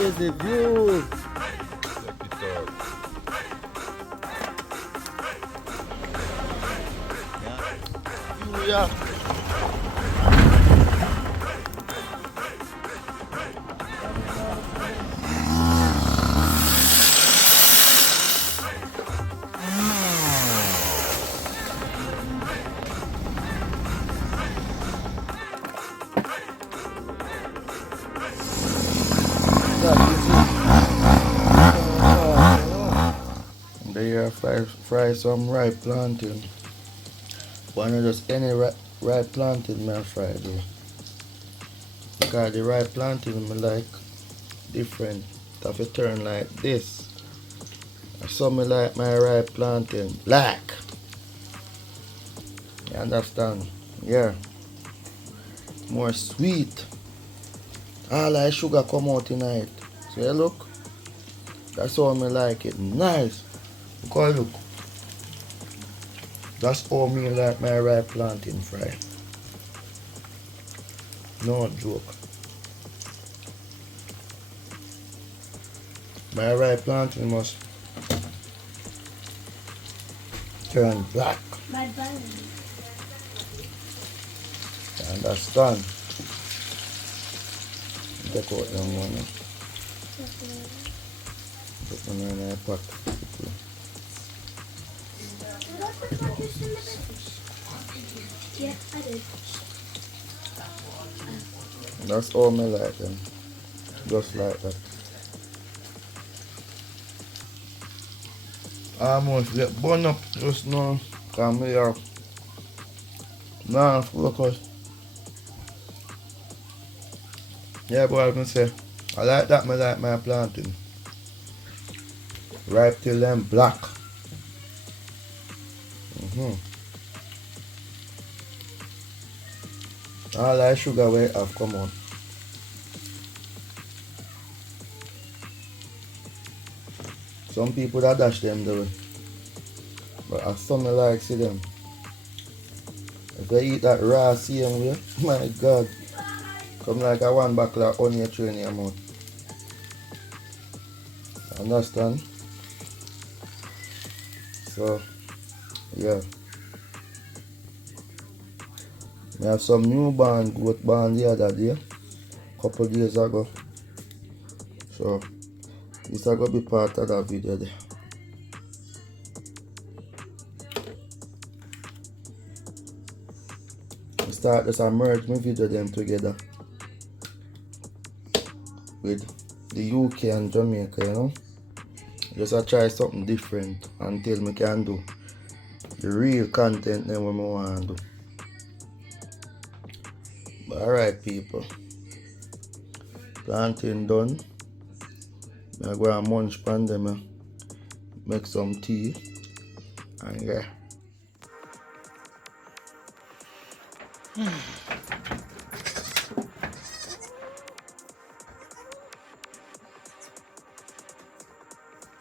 crazy views. Check it out. Yeah. Yeah. There fry some ripe plantain. Wanna just any ripe plantain me fry though. Because the ripe plantain me like different. Have to turn like this. Some me like my ripe plantain black. You understand? Yeah. More sweet. All that sugar come out tonight. So you look. That's how me like it. Nice. Because look. That's how me like my ripe plantain fry. No joke. My ripe plantain must turn black. You understand? Take out them money. Put them in a pot. Yeah, I did. That's all me like them. Just like that. I almost get burned up just now. Cause me have focus. Yeah, but I can say I like that me like my plantain. Ripe till them black. All that sugar way have come on. Some people that dash them the way. But I some me like see them. If they eat that raw same way, my God. Come like a one buckle of onion train in your mouth. Understand? So, yeah. I have some newborn goat born the other day, couple days ago. So, this is going to be part of that video there. I start just merge my video them together with the UK and Jamaica, you know. Just I try something different until I can do the real content then what I want to do. But alright people, plantain done. I go and munch pan them, make some tea, and yeah.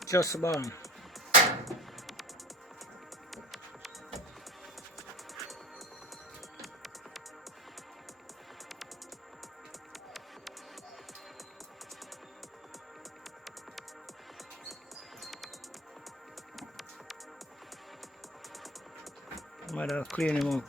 Just born. Mother clean him up.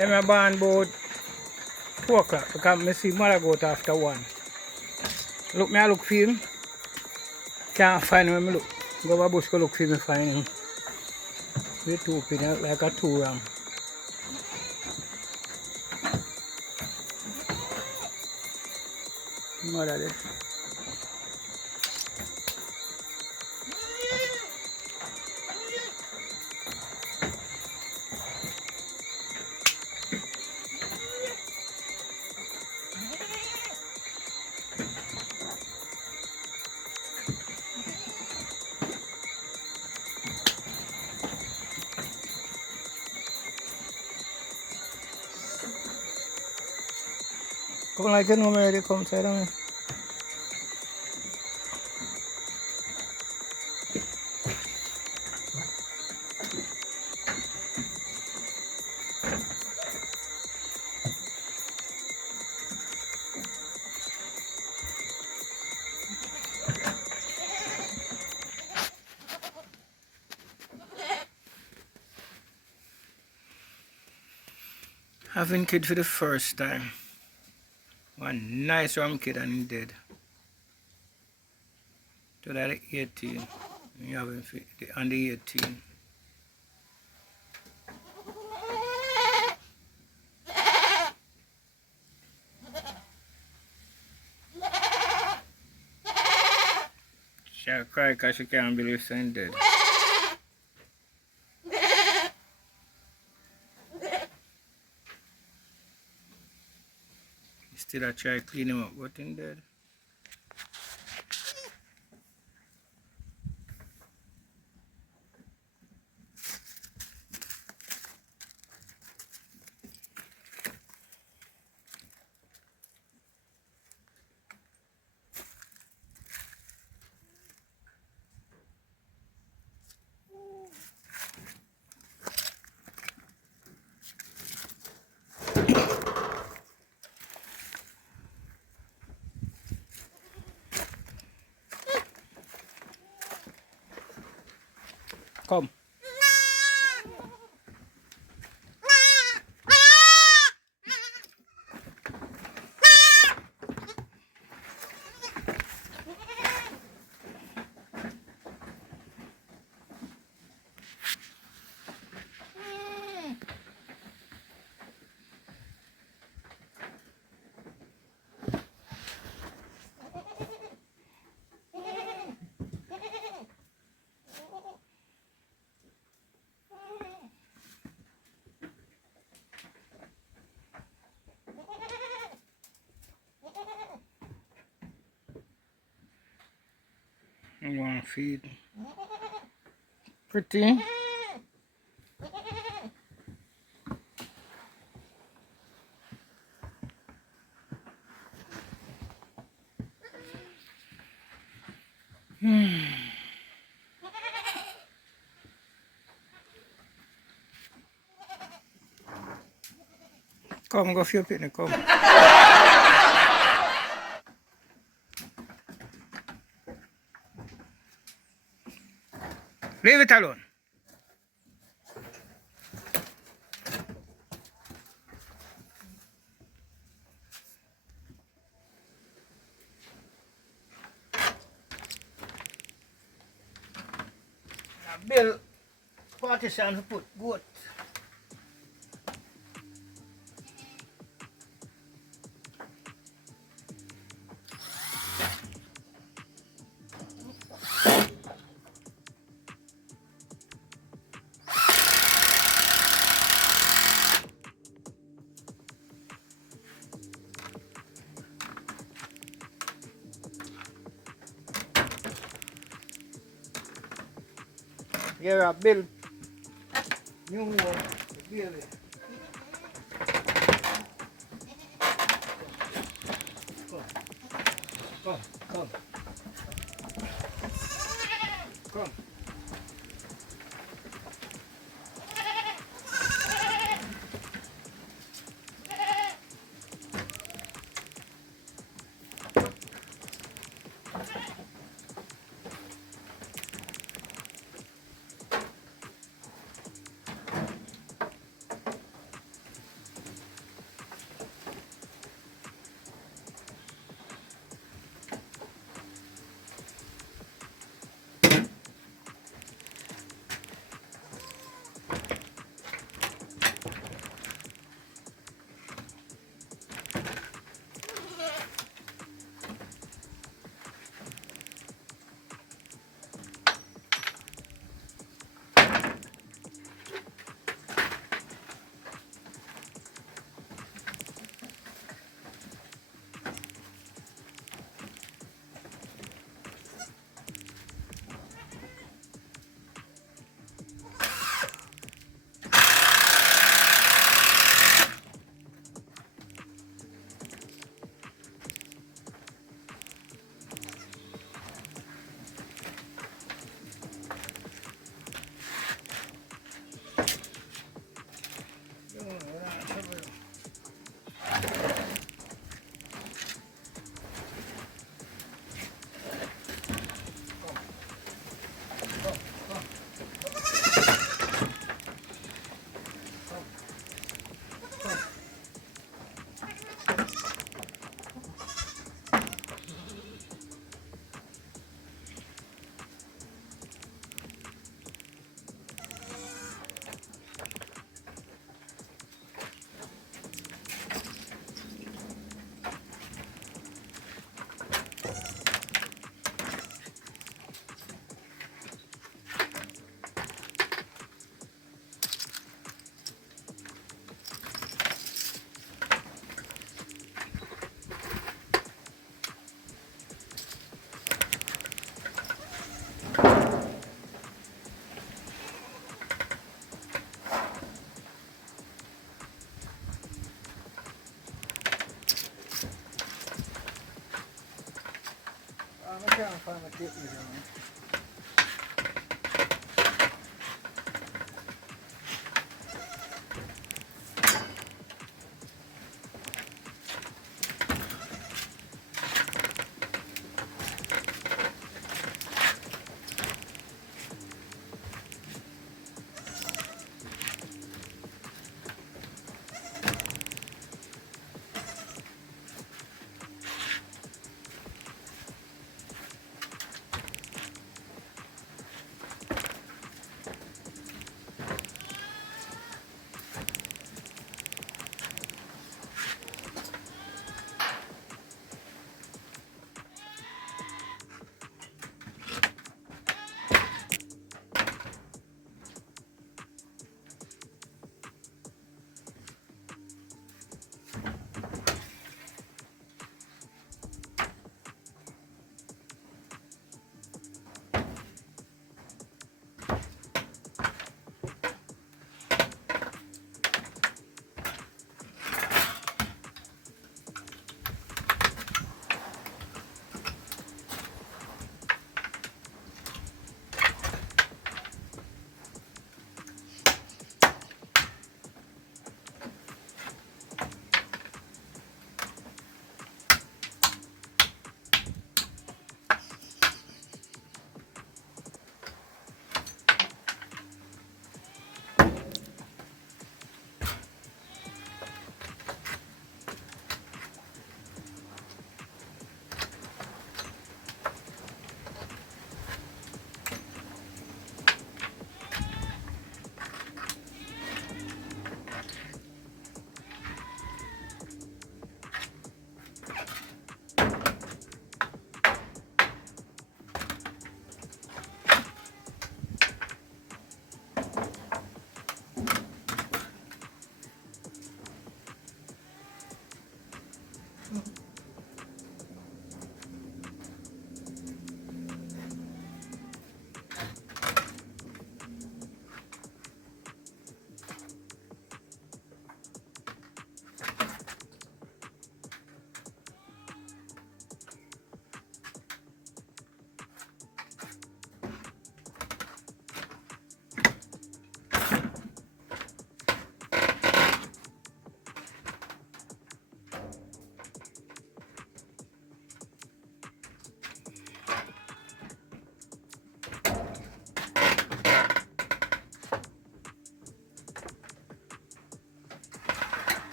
Them are born about 2 o'clock because I see mother go out after 1. Look, I look for him. Can't find him when I look. Go over bush go look for him and find him. They 2 pin like a 2 ram. Mother there. Come like you know me, they come side of me. Having kid for the first time. One nice ram kid and he dead. To that 18. You have him on the 18. She cry because she can't believe she's dead. Still I try to clean him up, but he's dead. Come. I want to feed. Pretty. Come, go for your picnic, come. Leave it alone. Now build partition to put goat. Here I build new one to build it. Come, come, come. Come. can't find my tape measure, man.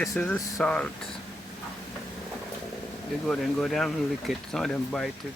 This is the salt. They go then go down and lick it, some of them bite it.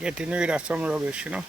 Getting rid of some rubbish, you know.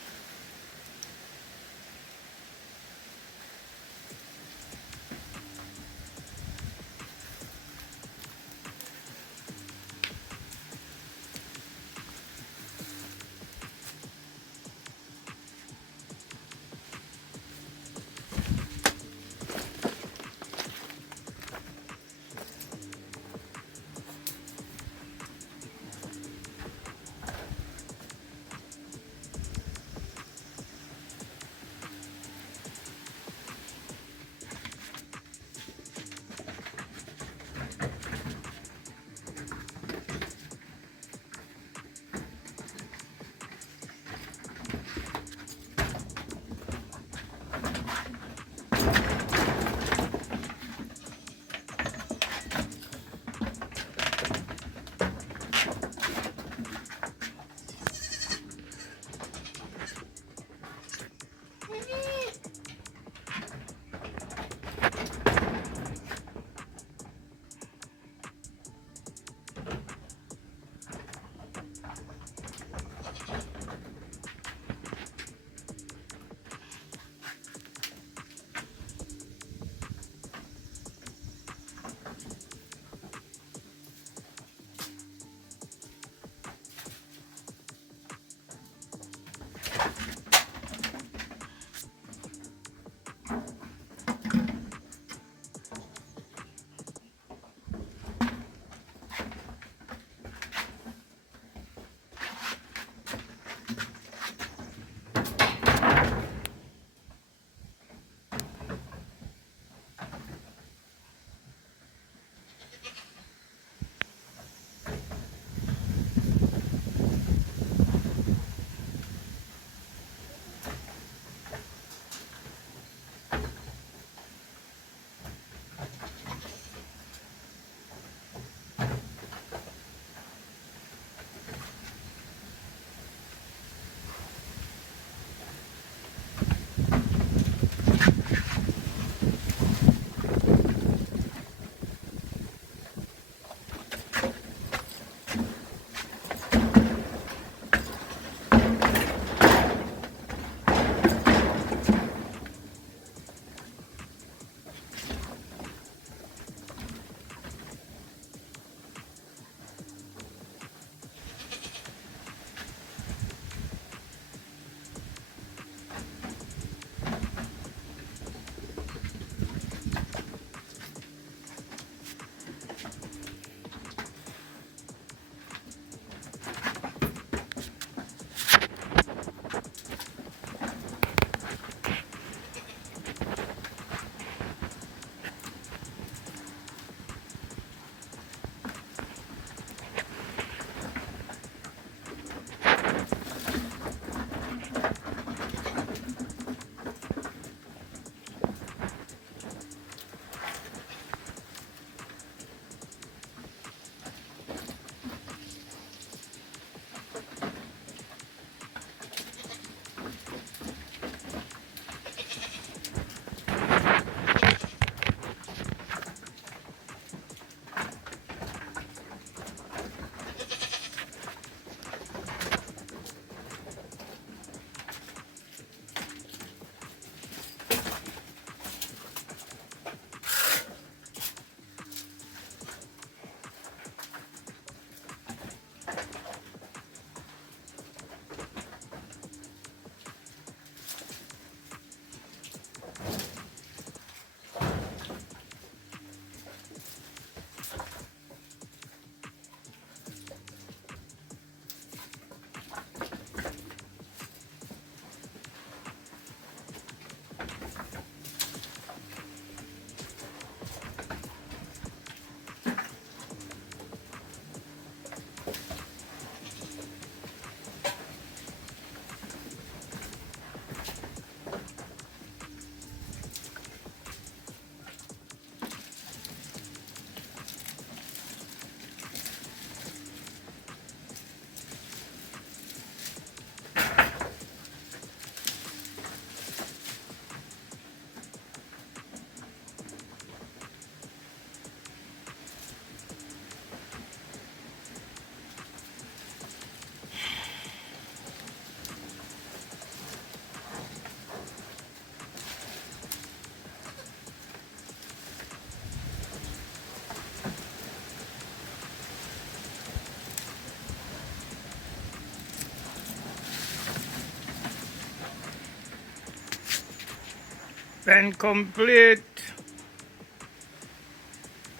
Pen complete.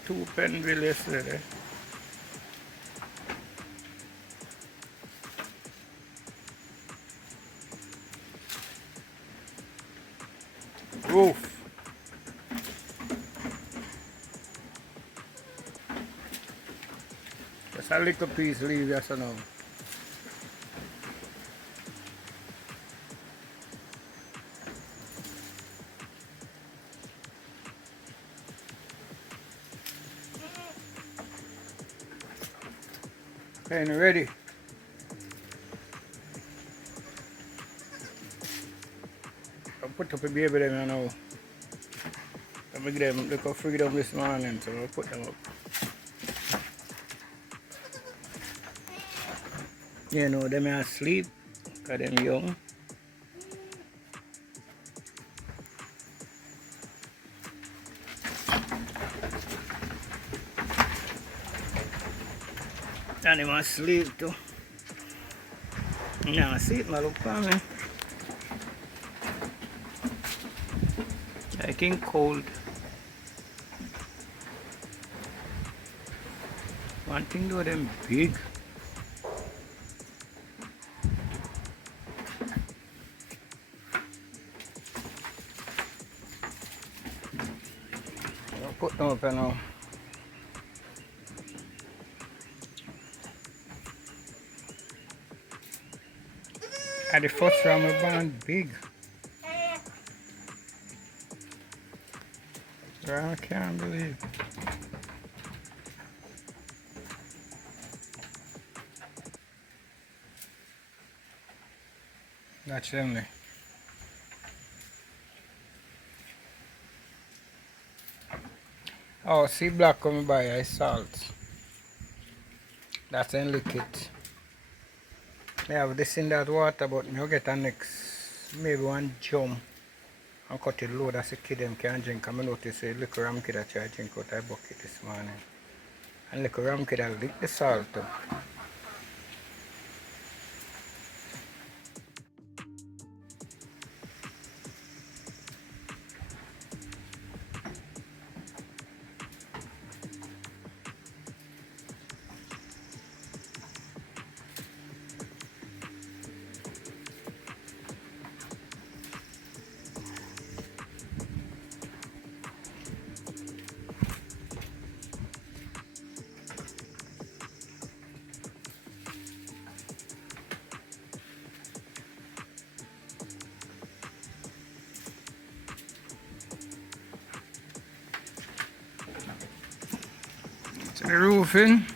2 pen bill yesterday. Roof. Just a little piece leave just now. Pen ready. I put up a baby them now. I make them look of freedom this morning, so I'll put them up. You know, them are asleep, because them young. And them asleep too. Nah, see it, my look for me. I think cold. One thing though, them big. I'll put them up now. And the first round of band big. I can't believe. That's them. Oh, see black coming by, I salt. That's in liquid. I have this in that water, but I'll get a next, maybe one jump and cut it low. That's a kid them can drink. I notice a little ram kid that try to drink out of bucket this morning. And little ram kid will lick the salt too. To the roofing.